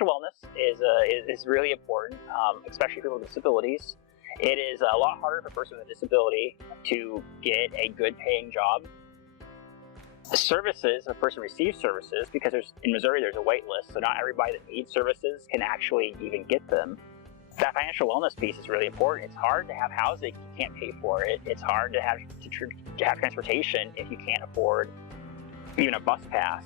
Financial wellness is really important, especially for people with disabilities. It is a lot harder for a person with a disability to get a good paying job. Services, if a person receives services, because in Missouri there's a wait list, so not everybody that needs services can actually even get them. That financial wellness piece is really important. It's hard to have housing if you can't pay for it. It's hard to have transportation if you can't afford even a bus pass.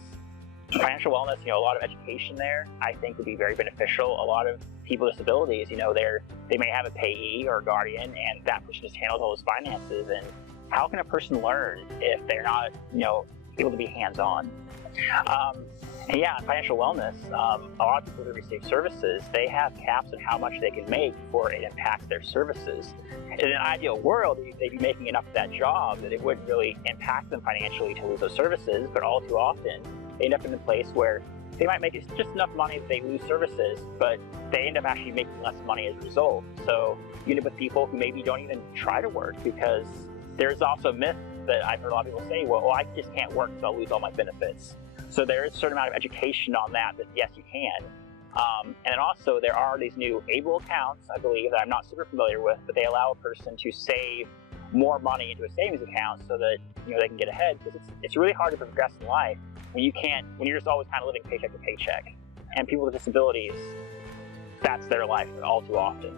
Financial wellness, a lot of education there, I think would be very beneficial. A lot of people with disabilities, they may have a payee or a guardian, and that person just handles all those finances. And how can a person learn if they're not, able to be hands-on? And yeah, financial wellness, a lot of people who receive services, they have caps on how much they can make before it impacts their services. In an ideal world, they'd be making enough of that job that it wouldn't really impact them financially to lose those services, but all too often, they end up in a place where they might make just enough money that they lose services, but they end up actually making less money as a result. So you end up with people who maybe don't even try to work, because there's also a myth that I've heard a lot of people say, well, I just can't work because I'll lose all my benefits. So there is a certain amount of education on that yes, you can. And also there are these new ABLE accounts, I believe, that I'm not super familiar with, but they allow a person to save more money into a savings account so that they can get ahead, because it's really hard to progress in life when you're just always kind of living paycheck to paycheck. And people with disabilities, that's their life all too often.